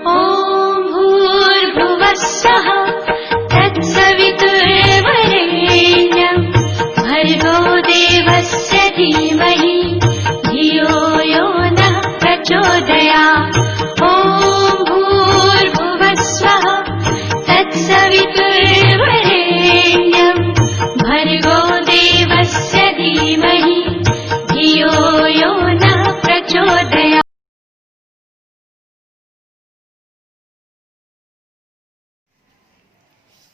ॐ भूर्भुवः स्वः तत्सवितुर्वरेण्यं भर्गो देवस्य धीमहि धियो यो नः प्रचोदयात् ॐ भूर्भुवः स्वः तत्सवितुर्वरेण्यं भर्गो देवस्य धीमहि धियो यो नः प्रचोदयात्.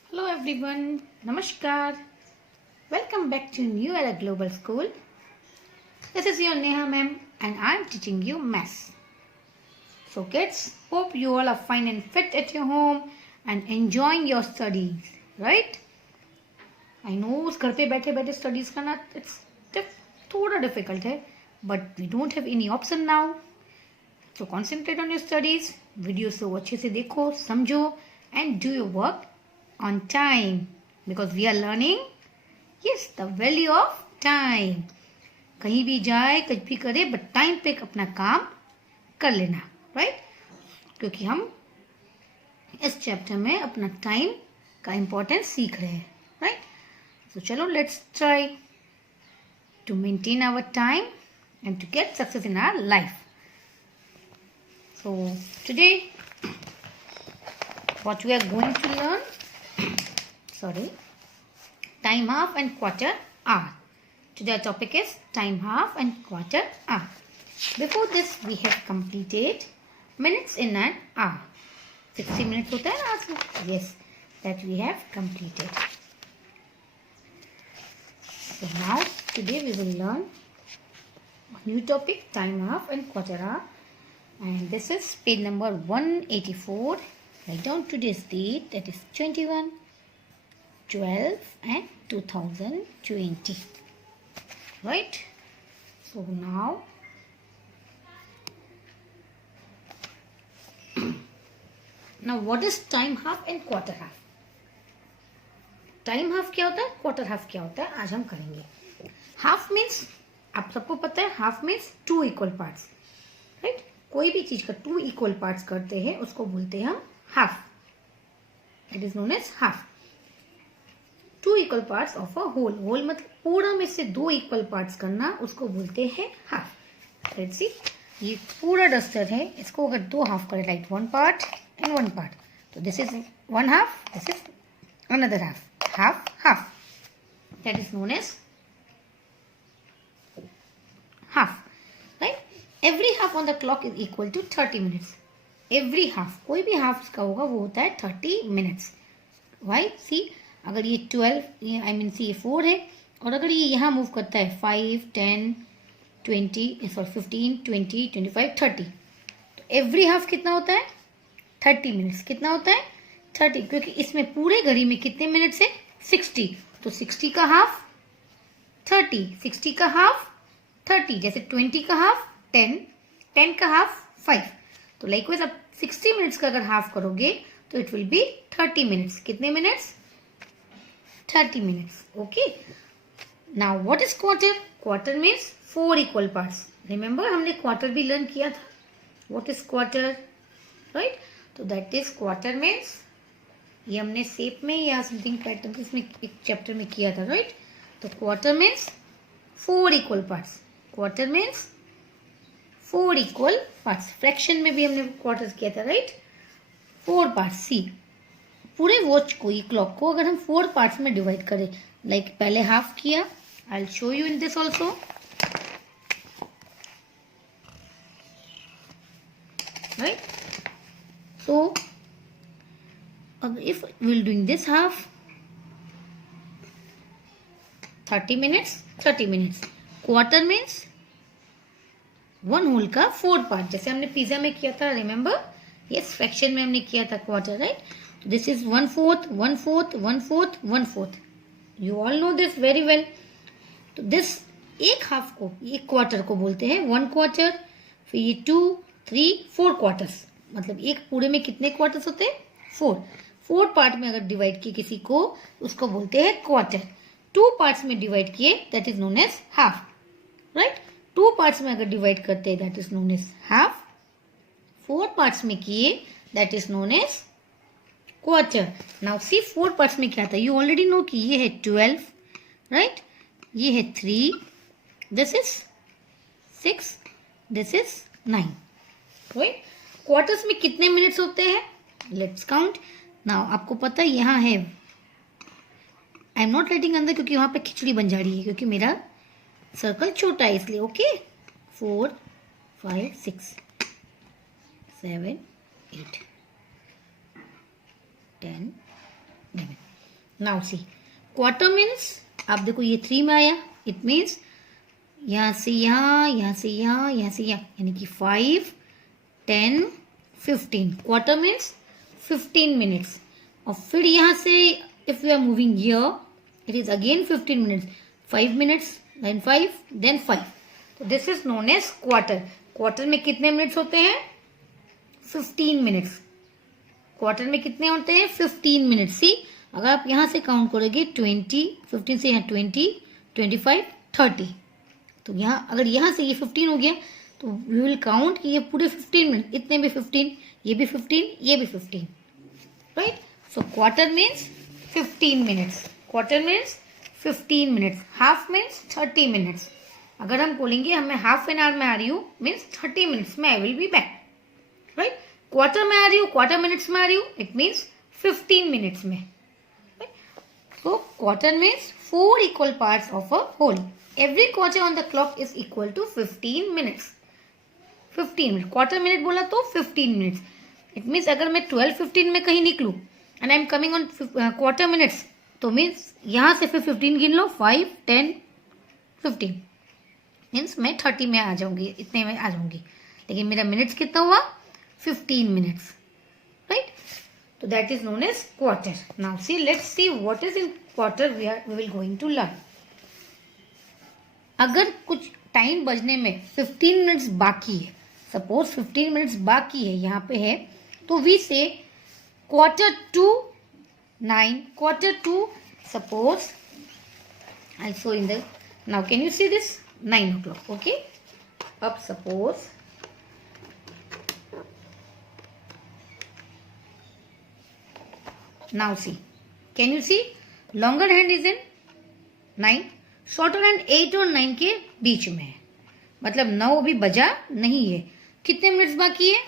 Hello everyone, Namaskar. Welcome back to New Era Global School. This is your Neha ma'am and I am teaching you maths. So kids, hope you all are fine and fit at your home and enjoying your studies, right? I know घर पे बैठे बैठे studies करना it's थोड़ा difficult है, but we don't have any option now. So concentrate on your studies. Videos को अच्छे से देखो, समझो and do your work on time because we are learning the value of time. कहीं भी जाए कुछ भी करे बट टाइम पे अपना काम कर लेना, राइट? क्योंकि हम इस चैप्टर में अपना टाइम का इम्पोर्टेंस सीख रहे हैं, राइट? तो चलो let's try to maintain our time and to get success in our life. So today what we are going to learn, time half and quarter hour. Today our topic is time half and quarter hour. Before this we have completed minutes in an hour. 60 minutes होता है ना आज में? Yes, that we have completed. So now today we will learn a new topic, time half and quarter hour, and this is page number 184. Write down today's date, that is 21/12 and 2020. Right? So now what is time half and quarter half? Time half क्या होता है, quarter half क्या होता है, आज हम करेंगे. Half means आप सबको पता है, half means 2 equal parts, right? कोई भी चीज का 2 इक्वल पार्ट्स करते हैं उसको बोलते हैं हम half. It is known as half. 2 equal parts of a whole. Whole मतलब पूरा में से 2 equal parts करना उसको बोलते हैं half. Let's see. ये पूरा डस्टर है, इसको अगर 2 half करें, like 1 part and 1 part, तो this is 1 half, this is another half. Half, half. That is known as half. Right? Every half on the clock is equal to 30 minutes. Every half, कोई भी half का होगा वो होता है 30 minutes. Y C, अगर ये 12 आई मीन सी ये 4 है और अगर ये यहाँ मूव करता है 5, 10, 20 सॉरी 15, 20, 25, 30, तो एवरी हाफ कितना होता है 30 मिनट्स. कितना होता है 30, क्योंकि इसमें पूरे घड़ी में कितने मिनट्स है 60, तो 60 का हाफ 30, 60 का हाफ 30, जैसे 20 का हाफ 10, 10 का हाफ 5. तो लाइकवाइज आप 60 मिनट्स का अगर हाफ करोगे तो इट विल बी 30 मिनट्स. कितने minutes 30 minutes. Okay, now what is quarter? Quarter means 4 equal parts. Remember हमने क्वार्टर भी लर्न किया था. What is quarter, right? तो दैट इज क्वार्टर मीन्स, ये हमने शेप में या समथिंग पैटर्न इसमें एक चैप्टर में किया था, राइट? तो quarter means 4 equal parts. Quarter means 4 equal parts. Fraction में भी हमने क्वार्टर्स किया था, राइट? 4 पार्ट्स. सी, पूरे वॉच को, ये क्लॉक को अगर हम 4 पार्ट्स में डिवाइड करें, लाइक पहले हाफ किया, I will show you in this also. Right? So अब if will doing this half 30 minutes, 30 minutes. Quarter means 1 whole का 4 पार्ट, जैसे हमने पिज्जा में किया था, रिमेंबर? यस, फ्रैक्शन में हमने किया था quarter, right? This is 1/4, 1/4, 1/4, 1/4. You all know this very well. तो दिस एक हाफ को, एक क्वार्टर को बोलते हैं 1 क्वार्टर. फिर ये 2, 3, 4 क्वार्टर्स. मतलब एक पूरे में कितने क्वार्टर्स होते हैं 4 पार्ट में अगर डिवाइड किए किसी को, उसको बोलते हैं क्वार्टर. 2 पार्ट्स में डिवाइड किए, that is known as half, right? 2 parts में अगर डिवाइड करते हैं that is known as half. 4 parts में किए that is known as quarter. Now see 4 parts में क्या था. यू ऑलरेडी नो कि ये है 12, राइट. ये है 3, this is 6, this is 9, right. Quarters में कितने मिनट्स होते हैं? Let's count. नाउ आपको पता है यहाँ है, आई एम नॉट राइटिंग अंदर क्योंकि वहां पे खिचड़ी बन जा रही है, क्योंकि मेरा सर्कल छोटा है इसलिए. Okay, 4, 5, 6, 7, 8, 10, 11. Now see quarter means, आप देखो ये 3 में आया, इट मीन्स यहाँ से यहाँ, यहाँ से यहाँ, यहाँ से यहाँ, यानी कि 5, 10, 15. Quarter means 15 minutes. और फिर यहाँ से if you are moving here, it is again 15 minutes. 5 minutes, then 5, then 5. तो this is known as quarter. Quarter में कितने मिनट्स होते हैं? 15 मिनट्स. क्वार्टर में कितने होते हैं? 15 मिनट्स. सी, अगर आप यहाँ से काउंट करोगे 20, 15 से यहाँ 20, 25, 30, तो यहाँ अगर यहाँ से ये 15 हो गया तो वी विल काउंट कि ये पूरे 15 मिनट, इतने भी 15, ये भी 15, ये भी 15, right. So quarter means 15 minutes. Quarter means 15 minutes. Half means 30 minutes. अगर हम बोलेंगे हमें हाफ एन आवर में आ रही हूँ, मीन्स 30 मिनट्स में I will be back, right. Quarter में आ रही हूँ, क्वार्टर मिनट्स में आ रही हूँ, इट मीन्स 15 मिनट्स में. So quarter means 4 equal parts of a whole. Every quarter on the clock is equal to 15 minutes. 15 minute. Quarter minute बोला तो 15 minutes. It means अगर मैं 12:15 में कहीं निकलूँ and I am coming on quarter minutes, तो means यहाँ से फिर 15 गिन लो, 5, 10, 15, मीन्स मैं 30 में आ जाऊंगी, इतने में आ जाऊंगी. लेकिन मेरा मिनट्स कितना हुआ? 15 minutes, right. So that is known as quarter. Now see, let's see what is in quarter we will going to learn. अगर कुछ टाइम बजने में 15 मिनट्स बाकी है, सपोज 15 मिनट्स बाकी है, यहाँ पे है, तो वी से quarter to 9, quarter to, suppose I'll show in the, now can you see this? 9 o'clock, okay. अब suppose now see, can you see longer hand is in 9, shorter hand 8 और 9 के बीच में है, मतलब 9 अभी बजा नहीं है. कितने मिनट्स बाकी है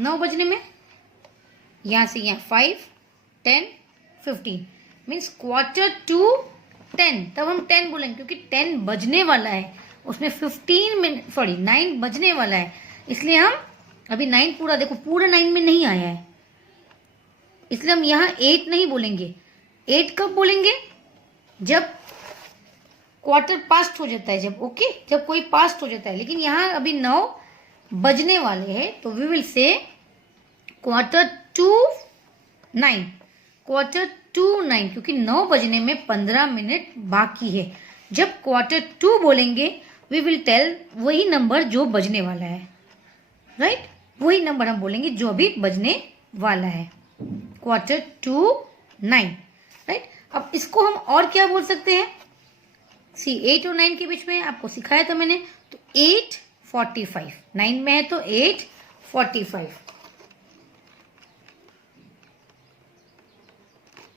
9 बजने में? यहाँ से यहाँ 5, 10, 15, मीन्स क्वार्टर टू 10. तब हम 10 बोलेंगे क्योंकि 10 बजने वाला है, उसमें 15 मिनट, सॉरी 9 बजने वाला है, इसलिए हम अभी 9 पूरा, देखो पूरा 9 में नहीं आया है, इसलिए हम यहाँ 8 नहीं बोलेंगे. 8 कब बोलेंगे? जब क्वार्टर पास्ट हो जाता है, जब ओके, जब कोई पास्ट हो जाता है. लेकिन यहाँ अभी 9 बजने वाले हैं, तो we will say quarter to 9, quarter to 9, क्योंकि 9 बजने में 15 मिनट बाकी है. जब क्वार्टर टू बोलेंगे वी विल टेल वही नंबर जो बजने वाला है, राइट. वही नंबर हम बोलेंगे जो अभी बजने वाला है, क्वार्टर टू 9, राइट. अब इसको हम और क्या बोल सकते हैं? सी 8 और 9 के बीच में आपको सिखाया था मैंने, तो 8:45, 9 में है तो 8:45,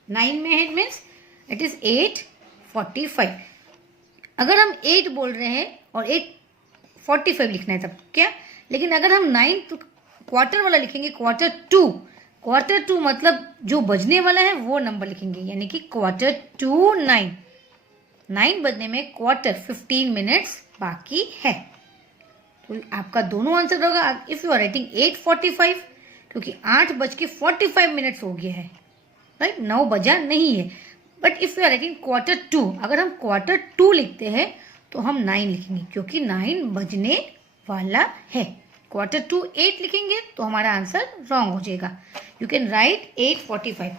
9 में है मीन्स इट इज 8:45. अगर हम 8 बोल रहे हैं और 8:45 लिखना है तब क्या, लेकिन अगर हम 9 तो क्वार्टर वाला लिखेंगे, क्वार्टर टू मतलब जो बजने वाला है वो नंबर लिखेंगे, यानी कि क्वार्टर टू 9. 9 बजने में क्वार्टर 15 मिनट्स बाकी है. तो आपका दोनों आंसर होगा. इफ यू आर राइटिंग 8:45, क्योंकि 8:45 मिनट्स हो गया है, राइट. 9 बजा नहीं है. But if you are writing quarter to, अगर हम क्वार्टर टू लिखते हैं तो हम 9 लिखेंगे, क्योंकि 9 बजने वाला है. क्वार्टर टू 8 लिखेंगे तो हमारा आंसर रॉन्ग हो जाएगा. You can write 8:45.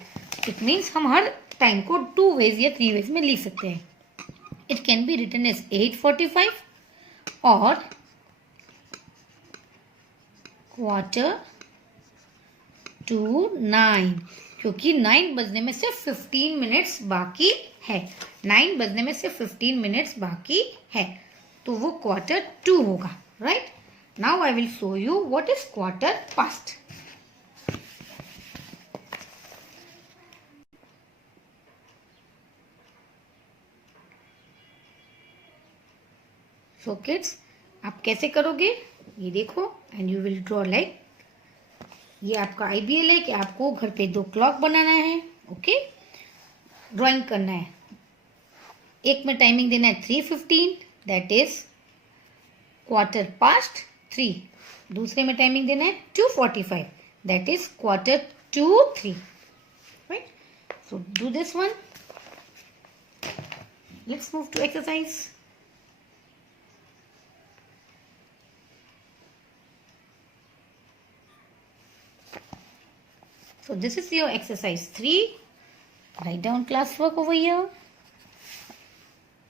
It means हम हर टाइम को 2 वेज या 3 वेज में लिख सकते हैं. It can be written as 8:45 और क्वार्टर टू 9, क्योंकि 9 बजने में से 15 मिनट्स बाकी है. 9 बजने में से 15 मिनट्स बाकी है, तो वो क्वार्टर टू होगा, right. Now I will show you what is quarter past. So kids, आप कैसे करोगे ये देखो, and you will draw like, ये आपका आईबीएल है कि आपको घर पे 2 क्लॉक बनाना है. ओके, ड्राइंग करना है. एक में टाइमिंग देना है 3:15, दैट इज 3:15. दूसरे में टाइमिंग देना है 2:45, that is 2:45. Right, so do this one. Let's move to exercise. So this is your exercise 3. Write down classwork over here.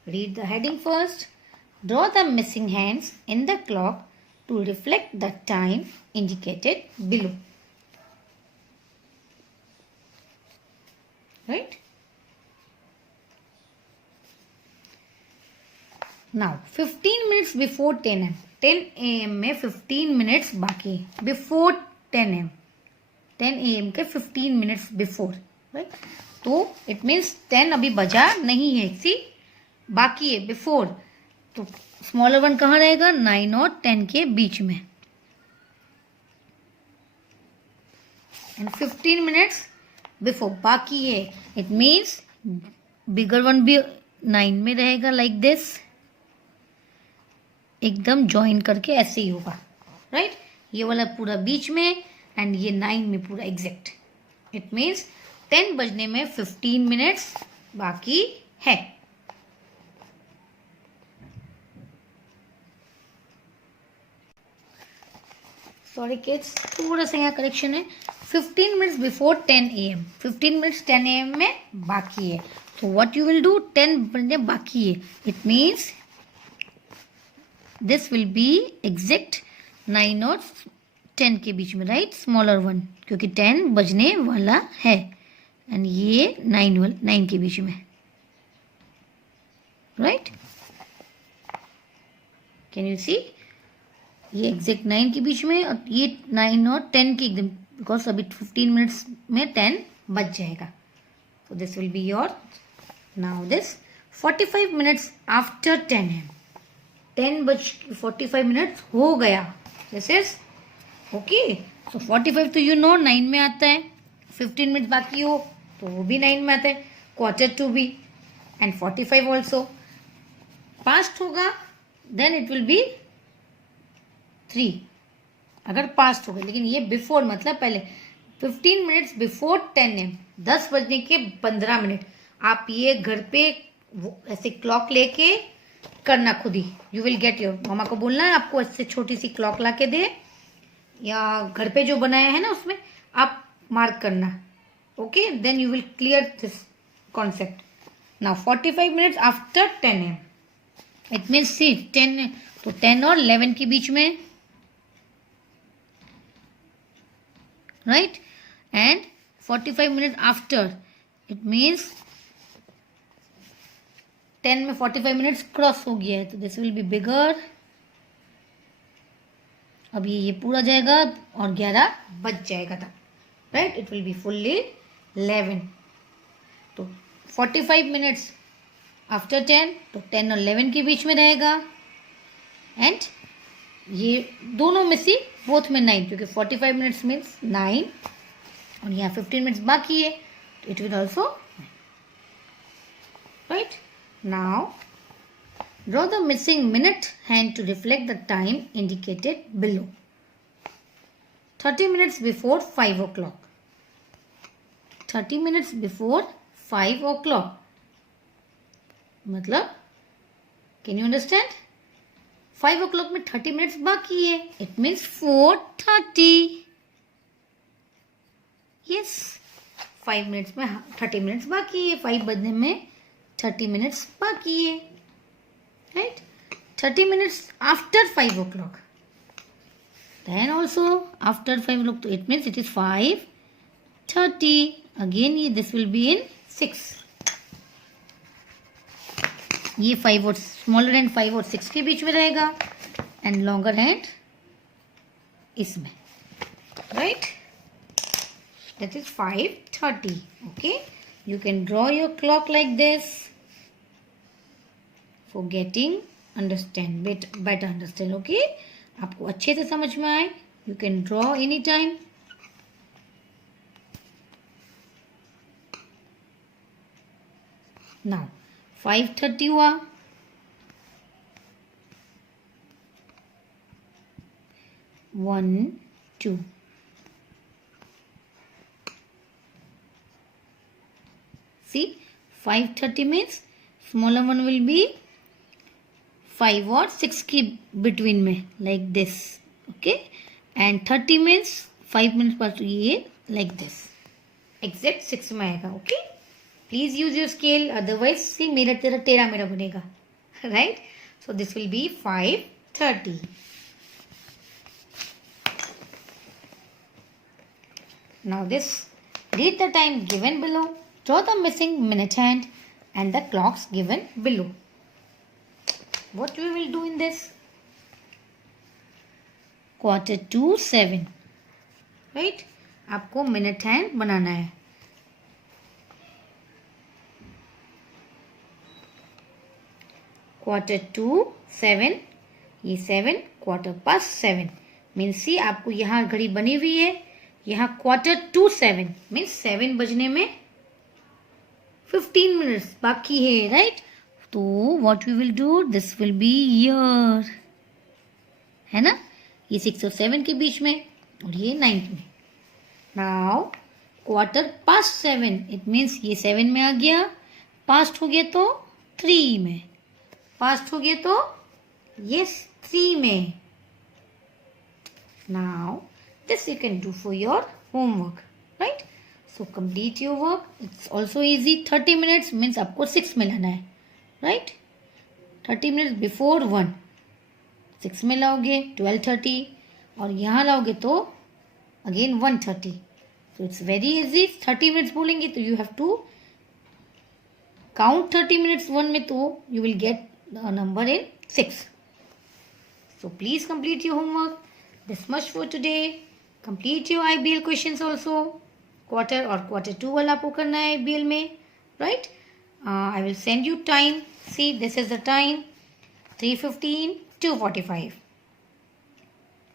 Read the heading first. Draw the missing hands in the clock to reflect the time indicated below. Right? Now 15 minutes before 10 am. 10 am में 15 minutes बाकी. Before 10 am. 10 am के 15 minutes before. Right? तो it means 10 अभी बजा नहीं है, सी बाकी है बिफोर. तो स्मॉलर वन कहाँ रहेगा? 9 और 10 के बीच में. एंड 15 मिनट्स बिफोर बाकी है. इट मीन्स बिगर वन भी 9 में रहेगा, लाइक दिस, एकदम ज्वाइन करके ऐसे ही होगा. राइट, ये वाला पूरा बीच में एंड ये 9 में पूरा एग्जैक्ट. इट मीन्स 10 बजने में 15 मिनट्स बाकी है. सॉरी किड्स, थोड़ा सा यहाँ करेक्शन है. 15 minutes before 10 am. 15 minutes 10 am में बाकी है. तो व्हाट यू विल डू, 10 बजने बाकी है. It means this will be exact 9 और 10 के बीच में. राइट, स्मॉलर वन, क्योंकि 10 बजने वाला है एंड ये 9 के बीच में. राइट, कैन यू सी, ये एग्जैक्ट 9 के बीच में और ये 9 और 10 के एकदम, बिकॉज अभी 15 मिनट्स में 10 बज जाएगा. तो this will be your. Now this 45 minutes after 10 am. 10:45 minutes हो गया. This is okay. सो 45 तो यू नो 9 में आता है. 15 मिनट्स बाकी हो तो वो भी 9 में आता है. 1:45 भी एंड 45 ऑल्सो. पास्ट होगा देन इट विल बी 3 अगर पास्ट होगा. लेकिन ये बिफोर मतलब पहले. 15 मिनट्स बिफोर 10 am, 10 बजने के 15 मिनट. आप ये घर पे ऐसे क्लॉक लेके करना खुद ही. यू विल गेट योर, मामा को बोलना है आपको ऐसे छोटी सी क्लॉक ला के दे, या घर पे जो बनाया है ना उसमें आप मार्क करना. Okay, then you will clear this concept. Now 45 minutes after 10 am. It means see 10, तो 10 और 11 के बीच में. Right, and 45 minute after, it means 10 में 45 मिनट्स क्रॉस हो गया है. तो दिस विल बी बिगर. अब ये पूरा जाएगा और 11 बज जाएगा था. Right, it will be fully 11. तो 45 मिनट्स आफ्टर 10, तो 10 और 11 के बीच में रहेगा. एंड ये दोनों में से बोथ में 9, क्योंकि 45 मिनट्स मीन्स 9 और यहाँ 15 मिनट्स बाकी है, तो it will also. Right, now draw the missing minute hand to reflect the time indicated below. 30 minutes before 5 o'clock. 30 minutes before 5 o'clock. मतलब, can you understand? 5 o'clock में 30 minutes बाकी है. It means 4:30. Yes, 5 minutes में 30 minutes बाकी है. 5 बजने में 30 minutes बाकी है. Right? 30 minutes after 5 o'clock. Then also after 5 o'clock, so it means it is 5:30. Again, this will be in 6. ये 5 और स्मॉलर हैंड 5 और 6 के बीच में रहेगा एंड लॉन्गर हैंड इसमें. Right, that is 5:30. Okay, you can draw your clock like this for getting understand, better understand. Okay, आपको अच्छे से समझ में आए. You can draw any time. Now 5:30 हुआ. 1, 2. See, 5:30 means smaller one will be 5 और 6 की between में, like this. Okay, and 30 means 5 minutes बाद ये like this. Exact 6 में आएगा. Okay, please use your scale, otherwise see मेरा तेरा टेढ़ा मेरा बनेगा. Right, so this will be 5:30. Now this, read the time given below, draw the missing minute hand and the clocks given below. What we will do in this? 6:45, right? आपको minute hand बनाना है. Quarter to 7, ये 7, 7:15 means सी आपको यहाँ घड़ी बनी हुई है. यहाँ 6:45 मीन्स 7 बजने में 15 मिनट्स बाकी है, राइट? तो what we will do, this will be year, है ना? ये 6 और 7 के बीच में और ये 9 में. नाउ 7:15 इट मीन्स ये 7 में आ गया, पास्ट हो गया तो 3 में, पास्ट हो गया तो यस 3 में. Now this you can do for your homework, right? So complete your work. It's also easy. 30 minutes means आपको 6 में लाना है, right? 30 minutes before 1, 6 में लाओगे 12:30 और यहाँ लाओगे तो again 1:30. So it's very easy. 30 minutes बोलेंगे तो you have to count 30 minutes 1 में, तो you will get a number in 6. So please complete your homework. This much for today. Complete your IBL questions also. Quarter और quarter 2 वाला आपको करना है IBL में, right? I will send you time. See, this is the time, 3:15, 2:45.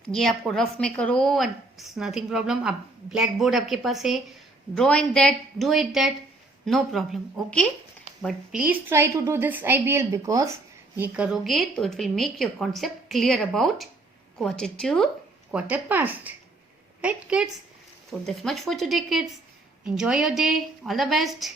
ये आपको rough में करो, नथिंग प्रॉब्लम. आप ब्लैक बोर्ड आपके पास है, draw in that, do it that, no problem. Okay, but please try to do this IBL because ये करोगे तो it will make your concept clear about quarter to quarter past. Right, kids? So this much for today, kids. Enjoy your day. All the best.